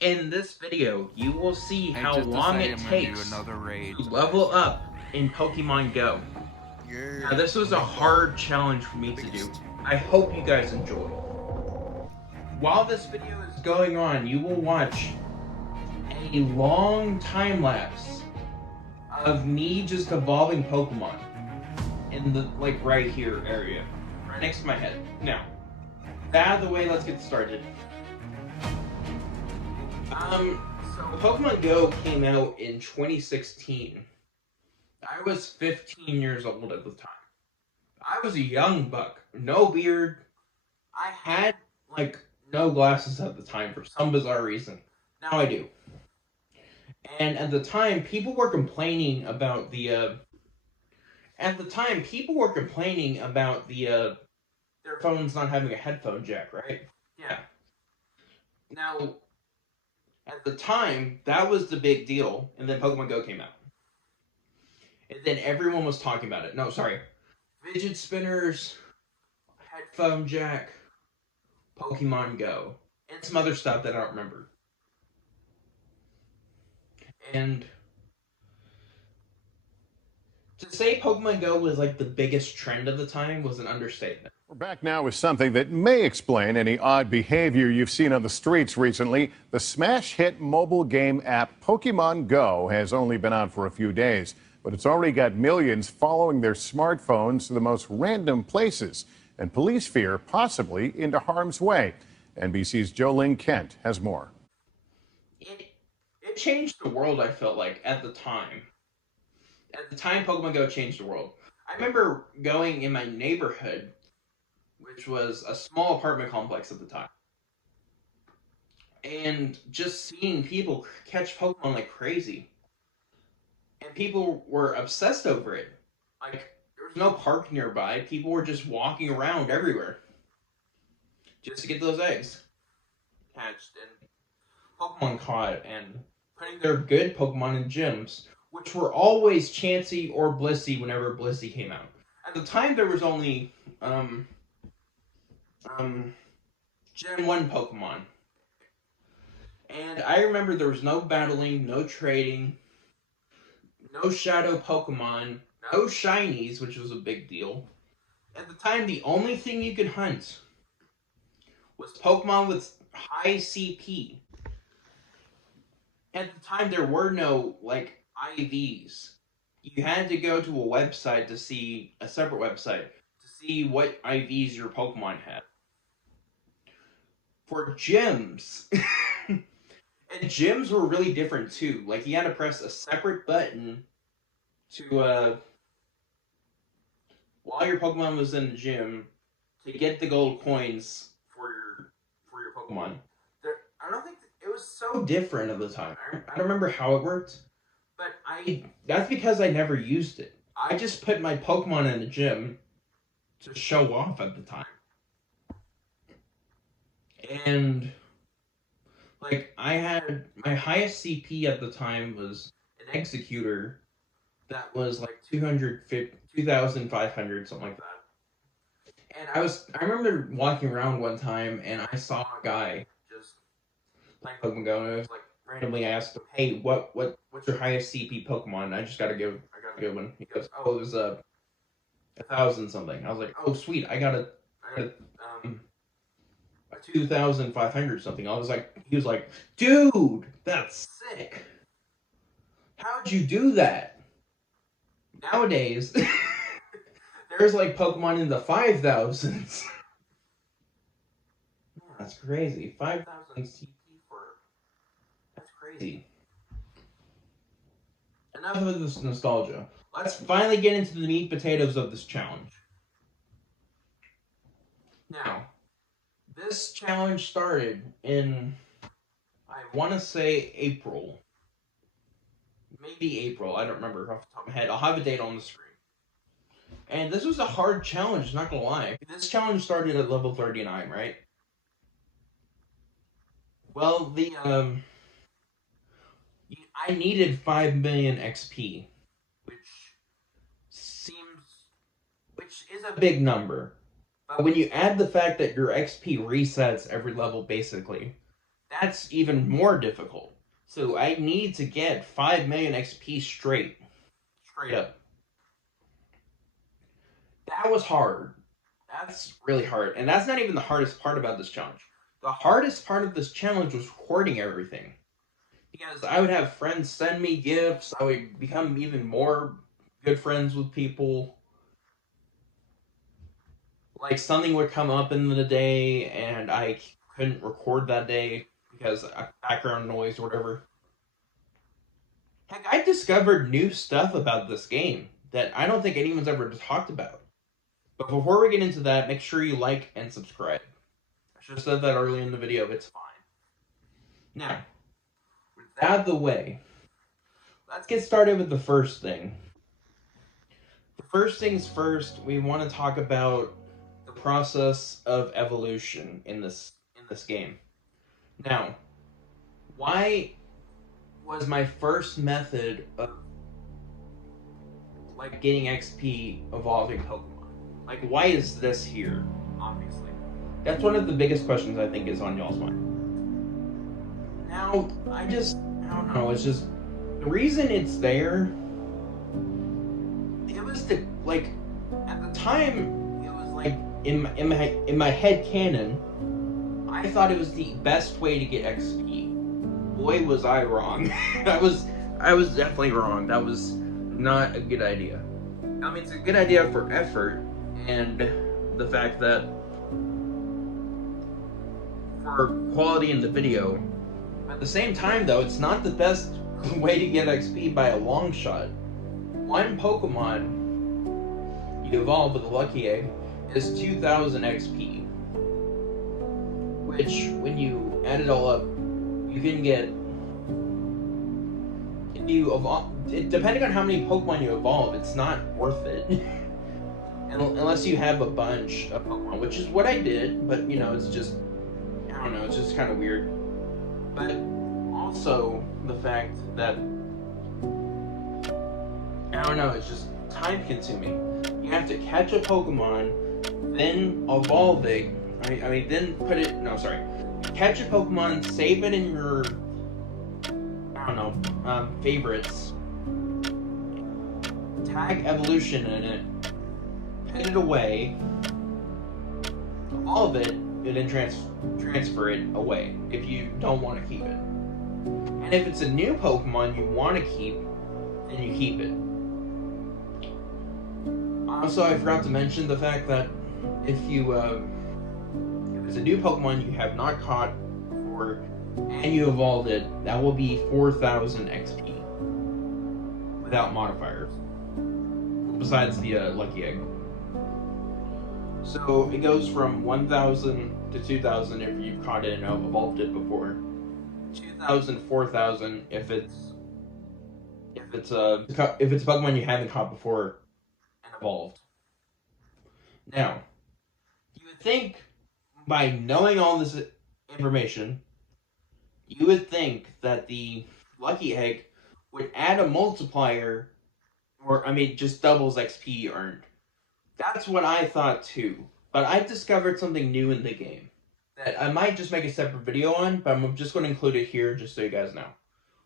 In this video, you will see Hey, how just to long say, it I'm gonna do takes another raid to someday level soon. up in Pokemon Go. Yeah, Now, this was a big dog, hard challenge for the me to do. biggest. I hope you guys enjoy. While this video is going on, you will watch a long time lapse of me just evolving Pokemon in the, like, right here area, right next to my head. Now, that out of the way, let's get started. So Pokemon Go came out in 2016. I was 15 years old at the time. I was a young buck, no beard. I had, like, no glasses at the time for some bizarre reason. Now I do. And at the time, people were complaining about their phones not having a headphone jack, right? Yeah. Now, at the time, that was the big deal, and then Pokemon Go came out. And then everyone was talking about it. No, sorry. Fidget spinners, headphone jack, Pokemon Go, and some other stuff that I don't remember. And to say Pokemon Go was like the biggest trend of the time was an understatement. We're back now with something that may explain any odd behavior you've seen on the streets recently. The smash hit mobile game app Pokemon Go has only been out for a few days, but it's already got millions following their smartphones to the most random places, and police fear possibly into harm's way. NBC's Jolene Kent has more. It changed the world, I felt like, at the time. At the time, Pokemon Go changed the world. I remember going in my neighborhood, which was a small apartment complex at the time, and just seeing people catch Pokemon like crazy. And people were obsessed over it. Like, there was no park nearby. People were just walking around everywhere just to get those eggs hatched and Pokemon caught and putting their good Pokemon in gyms, which were always Chansey or Blissey whenever Blissey came out. At the time, there was only Gen 1 Pokemon. And I remember there was no battling, no trading, no shadow Pokemon, no shinies, which was a big deal. At the time, the only thing you could hunt was Pokemon with high CP. At the time, there were no, like, IVs. You had to go to a separate website, to see what IVs your Pokemon had. For gyms, and gyms were really different too. Like, you had to press a separate button to, while your Pokemon was in the gym, to get the gold coins for your Pokemon. I don't think it was so different at the time. I don't remember how it worked, but that's because I never used it. I just put my Pokemon in the gym to show off at the time. And, like, I had my highest CP at the time was an Executor that was like 2,500, something like that. And I remember walking around one time and I saw a guy just playing Pokemon Go, and I was like randomly asked him, "Hey, what's your highest CP Pokemon?" I got a good one. He goes, "Oh, it was a thousand something." I was like, "Oh, sweet, I got a 2,500 something." He was like, "Dude, that's sick. How'd you do that?" Nowadays, there's like Pokemon in the 5,000s. That's crazy. 5,000 CP for. That's crazy. Enough of this nostalgia. Let's finally get into the meat potatoes of this challenge. Now, this challenge started in, I want to say, April. Maybe April. I don't remember off the top of my head. I'll have a date on the screen. And this was a hard challenge, not gonna lie. This challenge started at level 39, right? Well, I needed 5 million XP, seems which is a big number. But when you add the fact that your XP resets every level basically, That's even more difficult. So I need to get 5 million XP straight up. That was hard. That's really hard. And that's not even the hardest part about this challenge. The hardest part of this challenge was recording everything. Because I would have friends send me gifts, I would become even more good friends with people. Like something would come up in the day and I couldn't record that day because of background noise or whatever. Heck, I discovered new stuff about this game that I don't think anyone's ever talked about. But before we get into that, make sure you like and subscribe. I should have said that earlier in the video, but it's fine. Now, with that out of the way, let's get started with the first thing. The first things first, we want to talk about the process of evolution in this game. Now, why was my first method of like getting XP evolving Pokemon? Like, why is this here? Obviously, that's one of the biggest questions I think is on y'all's mind. Now, I don't know. It's just the reason it's there. It was the like at the time. It was like in my head canon. I thought it was the best way to get XP. Boy, was I wrong. I was definitely wrong. That was not a good idea. I mean, it's a good idea for effort and the fact that for quality in the video. At the same time, though, it's not the best way to get XP by a long shot. One Pokemon you evolve with a Lucky Egg is 2,000 XP, which, when you add it all up, you can get. If you evolve, depending on how many Pokemon you evolve, it's not worth it. Unless you have a bunch of Pokemon, which is what I did, but it's just, I don't know, it's just kind of weird. But also the fact that, I don't know, it's just time consuming. You have to catch a Pokemon, then evolve it. I mean, then put it. No, sorry. Catch a Pokemon, save it in your, I don't know, favorites. Tag evolution in it, put it away, evolve it, and then transfer it away if you don't want to keep it. And if it's a new Pokemon you want to keep, then you keep it. Also, I forgot to mention the fact that if it's a new Pokemon you have not caught before and you evolved it, that will be 4,000 XP without modifiers, besides the Lucky Egg. So it goes from 1,000 to 2,000 if you've caught it and evolved it before. 2,000, 4,000 if it's a Pokemon you haven't caught before and evolved. Now, you would think by knowing all this information, you would think that the Lucky Egg would add a multiplier, or I mean, just doubles XP earned. That's what I thought too. But I discovered something new in the game that I might just make a separate video on, but I'm just going to include it here just so you guys know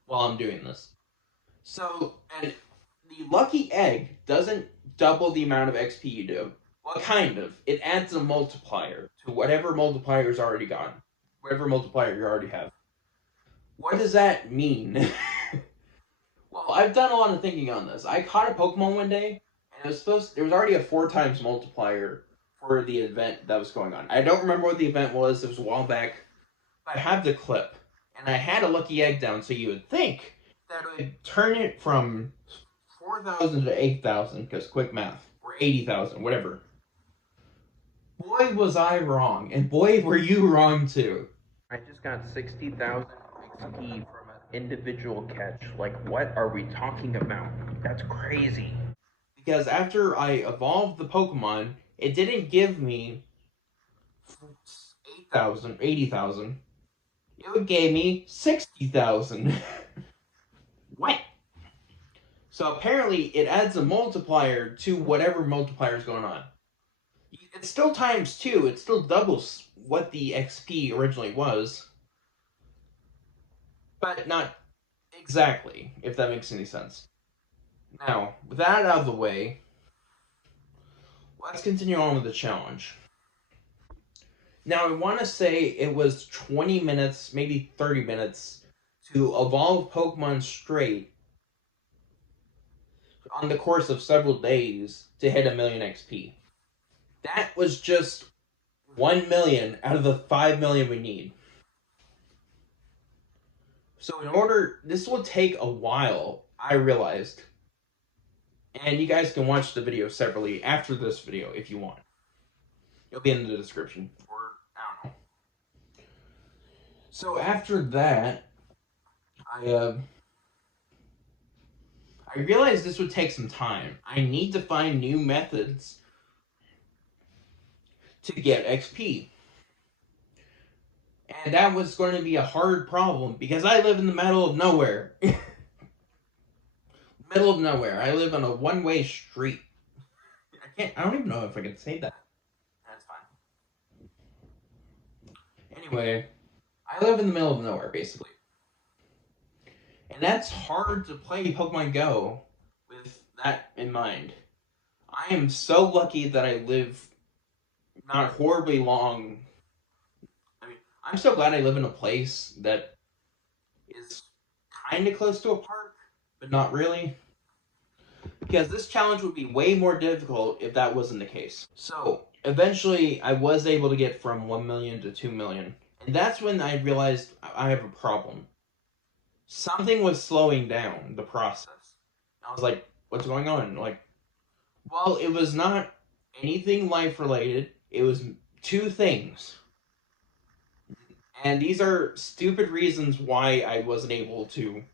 while I'm doing this. So, and the Lucky Egg doesn't double the amount of XP you do. Well, kind of. It adds a multiplier to whatever multipier's already gone. Whatever multiplier you already have. What does that mean? Well, I've done a lot of thinking on this. I caught a Pokemon one day, and there was already a 4 times multiplier for the event that was going on. I don't remember what the event was. It was a while back. I have the clip, and I had a Lucky Egg down, so you would think that it would turn it from 4,000 to 8,000, because quick math, or 80,000, whatever. Boy, was I wrong, and boy, were you wrong too. I just got 60,000 XP from an individual catch. Like, what are we talking about? That's crazy. Because after I evolved the Pokemon, it didn't give me 8,000, 80,000. It gave me 60,000. What? So apparently it adds a multiplier to whatever multiplier is going on. It's still times 2. It still doubles what the XP originally was. but not exactly, if that makes any sense. Now, with that out of the way, let's continue on with the challenge. Now, I want to say it was 20 minutes, maybe 30 minutes, to evolve Pokemon straight on the course of several days to hit a million XP. That was just 1 million out of the 5 million we need. So, in order, this will take a while, I realized. And you guys can watch the video separately after this video if you want. It'll be in the description. Or, I don't know. So, after that, I I realized this would take some time. I need to find new methods to get XP. And that was going to be a hard problem because I live in the middle of nowhere. Middle of nowhere. I live on a one-way street. I don't even know if I can say that. That's fine. Anyway, I live in the middle of nowhere, basically. And that's hard to play Pokemon Go with that in mind. I am so lucky that I live not horribly long. I mean, I'm so glad I live in a place that is kind of close to a park, but not really. Because this challenge would be way more difficult if that wasn't the case. So, eventually, I was able to get from 1 million to 2 million. And that's when I realized I have a problem. Something was slowing down the process. I was like, what's going on? Like, well, it was not anything life related. It was two things. And these are stupid reasons why I wasn't able to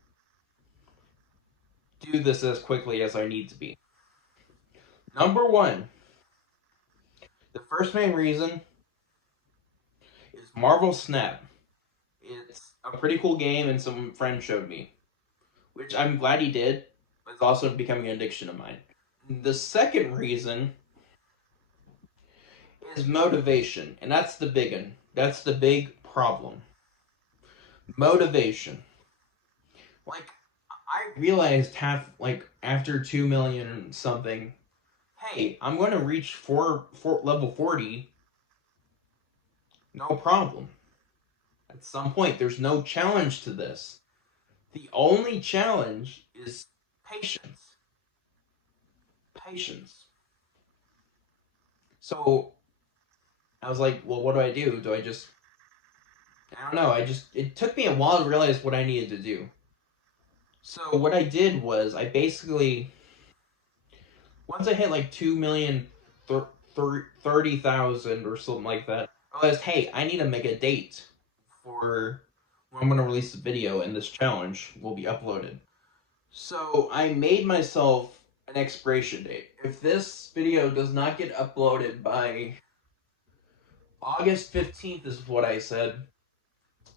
do this as quickly as I need to be. Number one, the first main reason is Marvel Snap. It's a pretty cool game, and some friend showed me, which I'm glad he did, but it's also becoming an addiction of mine. The second reason is motivation, and that's the big one. That's the big problem. Motivation. Like, I realized after 2 million something, hey, I'm going to reach level 40, no problem. At some point, there's no challenge to this. The only challenge is patience. Patience. So I was like, well, what do I do? Do I just, I don't know. It took me a while to realize what I needed to do. So what I did was I basically, once I hit like 2 million 30,000 or something like that, I realized, hey, I need to make a date for when I'm going to release the video and this challenge will be uploaded. So I made myself an expiration date. If this video does not get uploaded by August 15th is what I said,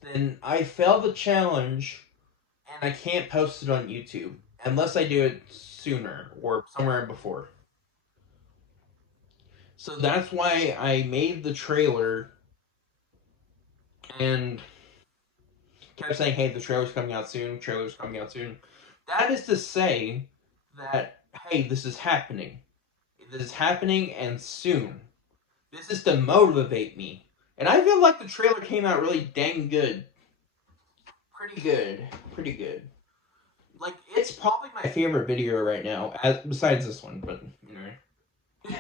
then I fail the challenge and I can't post it on YouTube unless I do it sooner or somewhere before. So that's why I made the trailer and kept saying, hey, the trailer's coming out soon, trailer's coming out soon. That is to say that, hey, this is happening. This is happening and soon. This is to motivate me. And I feel like the trailer came out really dang good. Pretty good. Pretty good. Like, it's probably my favorite video right now, besides this one, but, you know.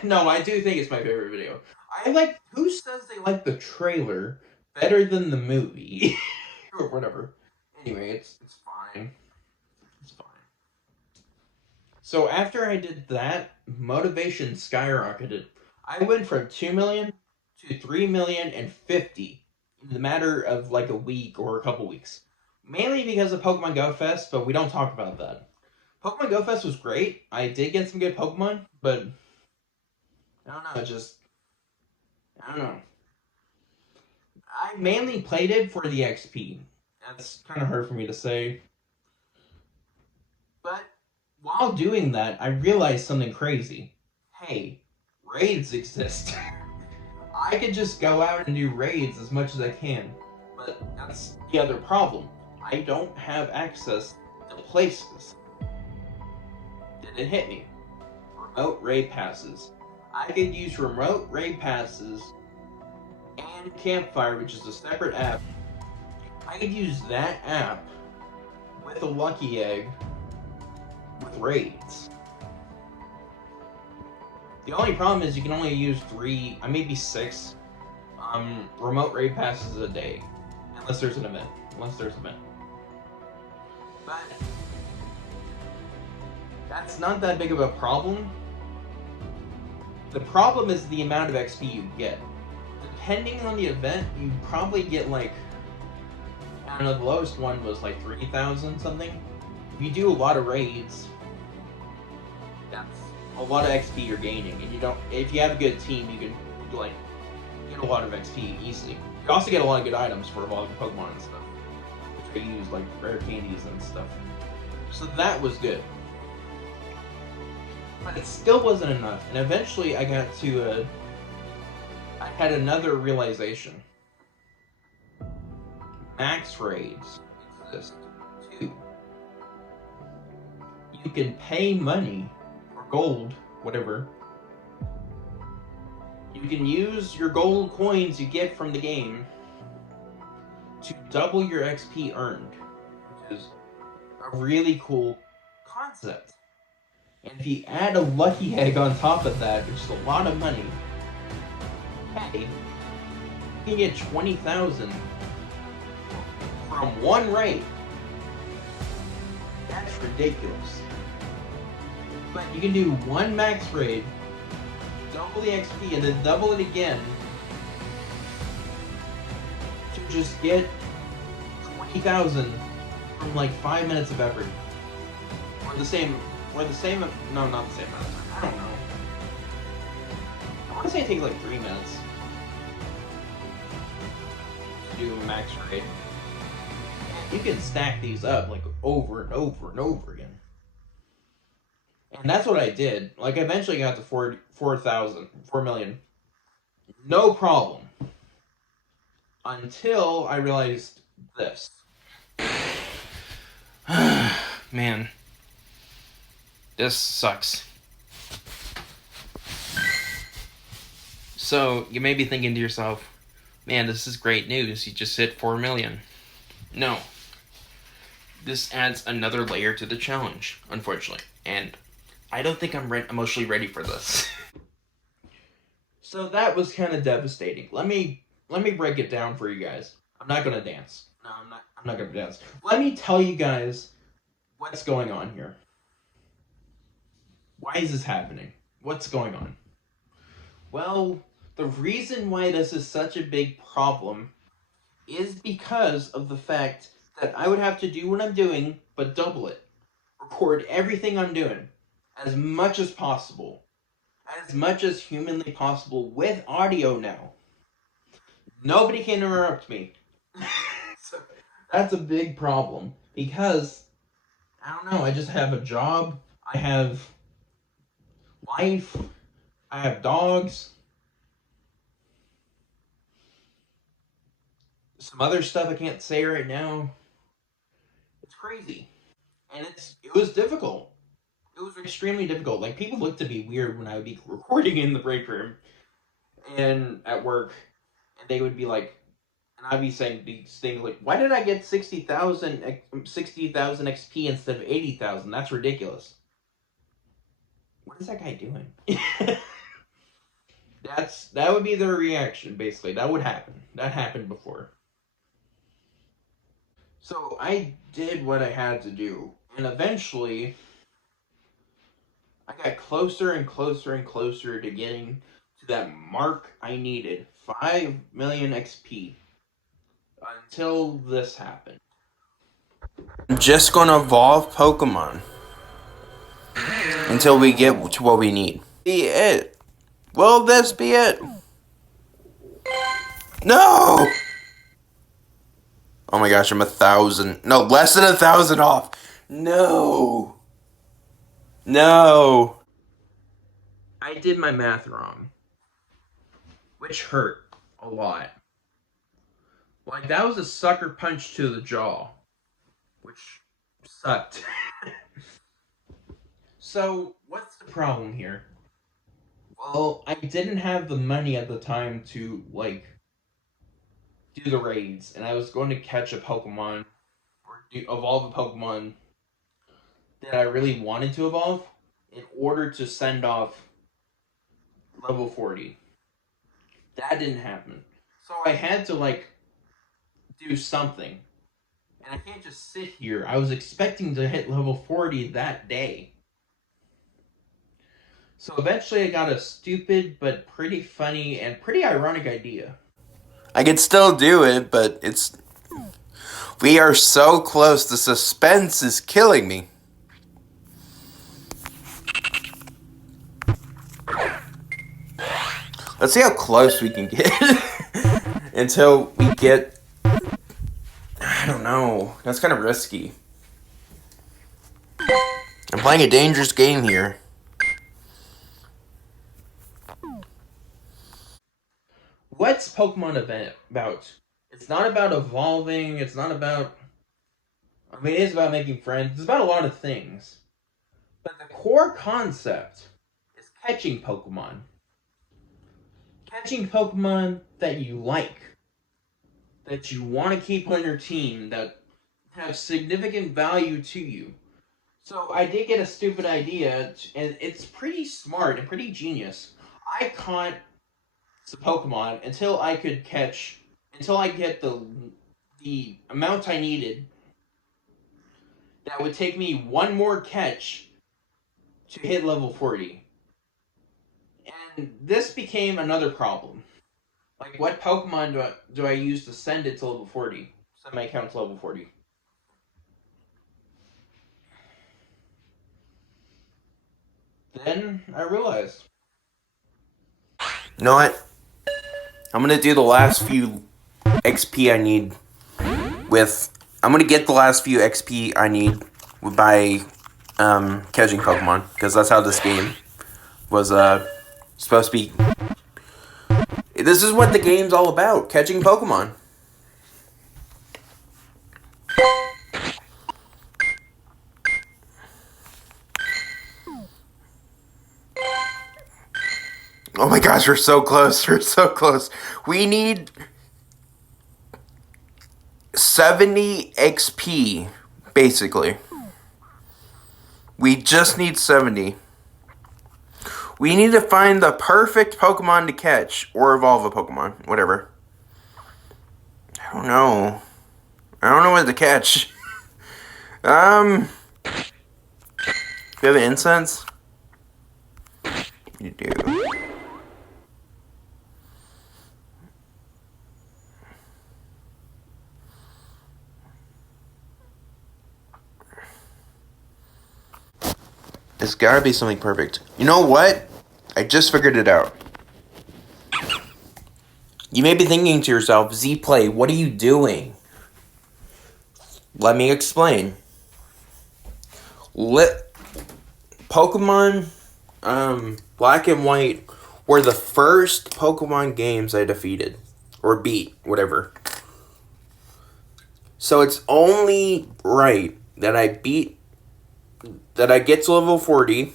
No, I do think it's my favorite video. Who says they like the trailer better than the movie? Or whatever. Anyway, it's fine. It's fine. So after I did that, motivation skyrocketed. I went from 2 million to 3 million and 50 in the matter of like a week or a couple weeks. Mainly because of Pokemon Go Fest, but we don't talk about that. Pokemon Go Fest was great. I did get some good Pokemon, but I don't know, I don't know. I mainly played it for the XP. That's kind of hard for me to say. But while doing that, I realized something crazy. Hey, raids exist. I could just go out and do raids as much as I can. But that's the other problem. I don't have access to places. Didn't hit me. Remote raid passes. I could use remote raid passes and Campfire, which is a separate app. I could use that app with a lucky egg with raids. The only problem is you can only use 3, maybe 6 remote raid passes a day, unless there's an event. But that's not that big of a problem. The problem is the amount of XP you get. Depending on the event, you probably get like, I don't know, the lowest one was like 3,000 something. If you do a lot of raids, that's a lot of XP you're gaining, and you don't. If you have a good team, you can like get a lot of XP easily. You also get a lot of good items for evolving Pokemon and stuff, which I use like rare candies and stuff. So that was good, but it still wasn't enough. And eventually, I got to I had another realization. Max raids exist too. You can pay money or gold, whatever. You can use your gold coins you get from the game to double your XP earned, which is a really cool concept. And if you add a lucky egg on top of that, which is a lot of money, hey, you can get 20,000 from one raid. That's ridiculous. But you can do one max raid, double the XP, and then double it again to just get 20,000 from like 5 minutes of effort. Or the same, no, not the same amount of time. I don't know. I want to say it takes like 3 minutes to do a max raid. You can stack these up like over and over and over again. And that's what I did. Like, I eventually got to 4 million. No problem. Until I realized this. Man. This sucks. So, you may be thinking to yourself, man, this is great news. You just hit 4 million. No. This adds another layer to the challenge, unfortunately. And I don't think I'm emotionally ready for this. So that was kind of devastating. Let me break it down for you guys. I'm not gonna dance. No, I'm not gonna dance. Let me tell you guys what's going on here. Why is this happening? What's going on? Well, the reason why this is such a big problem is because of the fact that I would have to do what I'm doing, but double it. Record everything I'm doing as much as possible. As much as humanly possible with audio now. Nobody can interrupt me. So that's a big problem because, I don't know, I just have a job, I have life, I have dogs, some other stuff I can't say right now. It's crazy. And it was difficult. It was extremely difficult. Like, people looked at me weird when I would be recording in the break room and at work, and they would be like, and I'd be saying these things like, why did I get 60,000 XP instead of 80,000? That's ridiculous. What is that guy doing? That would be their reaction, basically. That would happen. That happened before. So I did what I had to do, and eventually I got closer and closer and closer to getting to that mark I needed, 5 million XP, until this happened. I'm just gonna evolve Pokemon until we get to what we need. Be it. Will this be it? No! Oh my gosh, I'm 1,000. No, less than 1,000 off. No. No. I did my math wrong, which hurt a lot. Like, that was a sucker punch to the jaw. which sucked. So, what's the problem here? Well, I didn't have the money at the time to, like, do the raids, and I was going to catch a Pokemon, or evolve a Pokemon that I really wanted to evolve in order to send off level 40. That didn't happen. So I had to, like, do something. And I can't just sit here. I was expecting to hit level 40 that day. So eventually I got a stupid but pretty funny and pretty ironic idea. I could still do it, but it's. We are so close. The suspense is killing me. Let's see how close we can get until we get. I don't know. That's kind of risky. I'm playing a dangerous game here. What's Pokemon event about? It's not about evolving, it's not about. I mean, it is about making friends, it's about a lot of things. But the core concept is catching Pokemon. Catching Pokemon that you like, that you want to keep on your team, that have significant value to you. So I did get a stupid idea, and it's pretty smart and pretty genius. I caught the Pokemon until I get the amount I needed. That would take me one more catch to hit level 40. And this became another problem. Like, what Pokemon do I use to send it to level 40? Send my account to level 40. Then I realized. You know what? I'm gonna do the last few XP I need with. I'm gonna get the last few XP I need by catching Pokemon, because that's how this game was supposed to be. This is what the game's all about: catching Pokemon. Oh my gosh, we're so close. We're so close. We need 70 XP, basically. We just need 70. We need to find the perfect Pokemon to catch, or evolve a Pokemon, whatever. I don't know. I don't know what to catch. Do you have incense? You do. It's gotta be something perfect. You know what? I just figured it out. You may be thinking to yourself, Z-Play, what are you doing? Let me explain. Pokemon Black and White were the first Pokemon games I defeated. Or beat, whatever. So it's only right that I get to level 40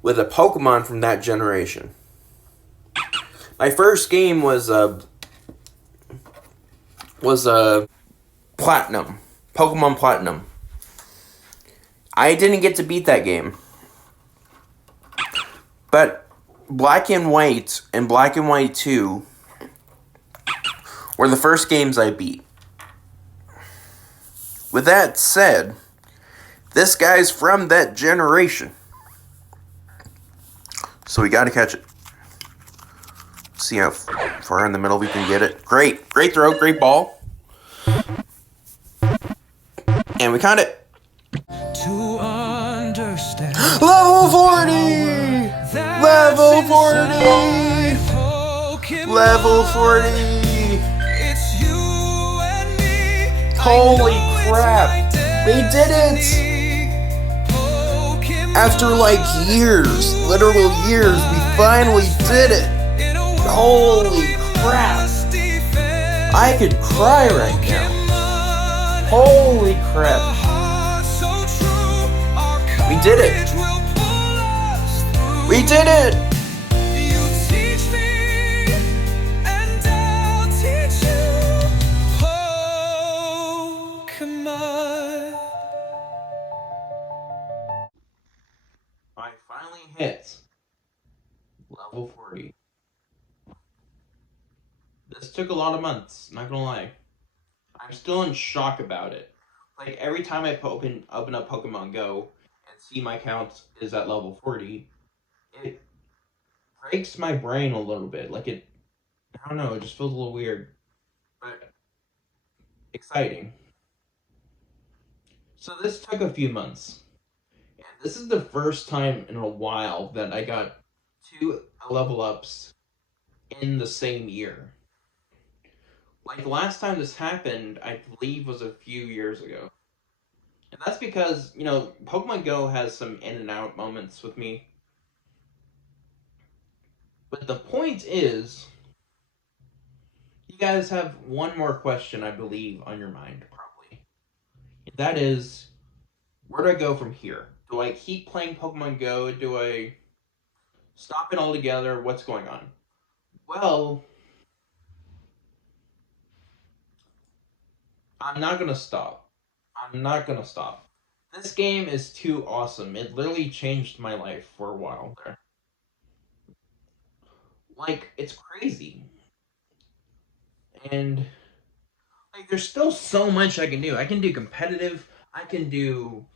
with a Pokemon from that generation. My first game was Platinum. Pokemon Platinum. I didn't get to beat that game. But Black and White and Black and White 2 were the first games I beat. With that said, this guy's from that generation. So we gotta catch it. See how far in the middle we can get it. Great. Great throw. Great ball. And we caught it. To understand. Level 40! Level 40! Level 40! It's you and me. Holy crap! We did it! After like years, literal years, we finally did it! Holy crap! I could cry right now. Holy crap. We did it. We did it. I finally hit level 40. This took a lot of months, not gonna lie. I'm still in shock about it. Like, every time I open up Pokemon Go and see my count is at level 40, it breaks my brain a little bit. Like, I don't know, it just feels a little weird. But exciting. So this took a few months. And this is the first time in a while that I got 2 level ups in the same year. Like, the last time this happened, I believe, was a few years ago. And that's because, Pokemon Go has some in and out moments with me. But the point is, you guys have one more question, I believe, on your mind, probably. That is, where do I go from here? Do I keep playing Pokemon Go? Do I stop it altogether? What's going on? Well, I'm not gonna stop. I'm not gonna stop. This game is too awesome. It literally changed my life for a while there. Like, it's crazy. And, like, there's still so much I can do. I can do competitive. I can do,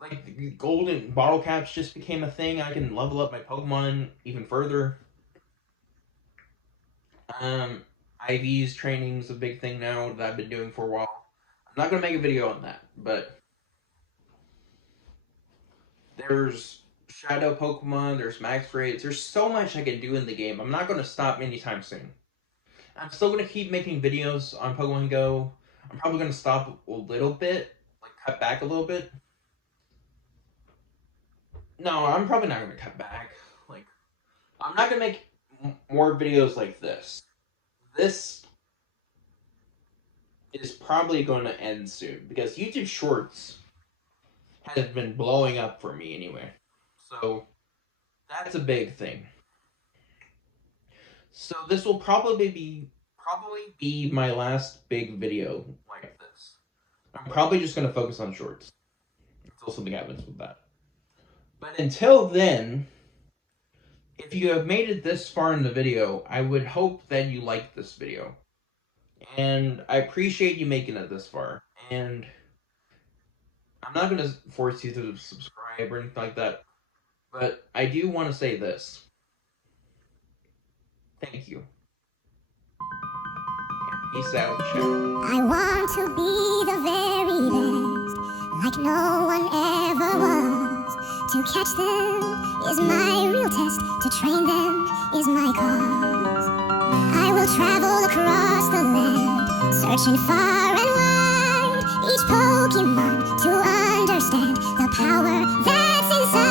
like, the golden bottle caps just became a thing. I can level up my Pokemon even further. IVs training's a big thing now that I've been doing for a while. I'm not gonna make a video on that, but there's Shadow Pokemon, there's Max Raids, there's so much I can do in the game. I'm not gonna stop anytime soon. I'm still gonna keep making videos on Pokemon Go. I'm probably gonna stop a little bit, like cut back a little bit. No, I'm probably not gonna cut back. Like, I'm not gonna make more videos like this. This is probably going to end soon because YouTube Shorts has been blowing up for me anyway. So that's a big thing. So this will probably be my last big video like this. I'm probably just going to focus on shorts until something happens with that. But until then, if you have made it this far in the video, I would hope that you like this video. And I appreciate you making it this far. And I'm not going to force you to subscribe or anything like that. But I do want to say this. Thank you. And peace out, chat. I want to be the very best, like no one ever was. To catch them is my real test, to train them is my cause. I will travel across the land, searching far and wide, each Pokemon to understand the power that's inside.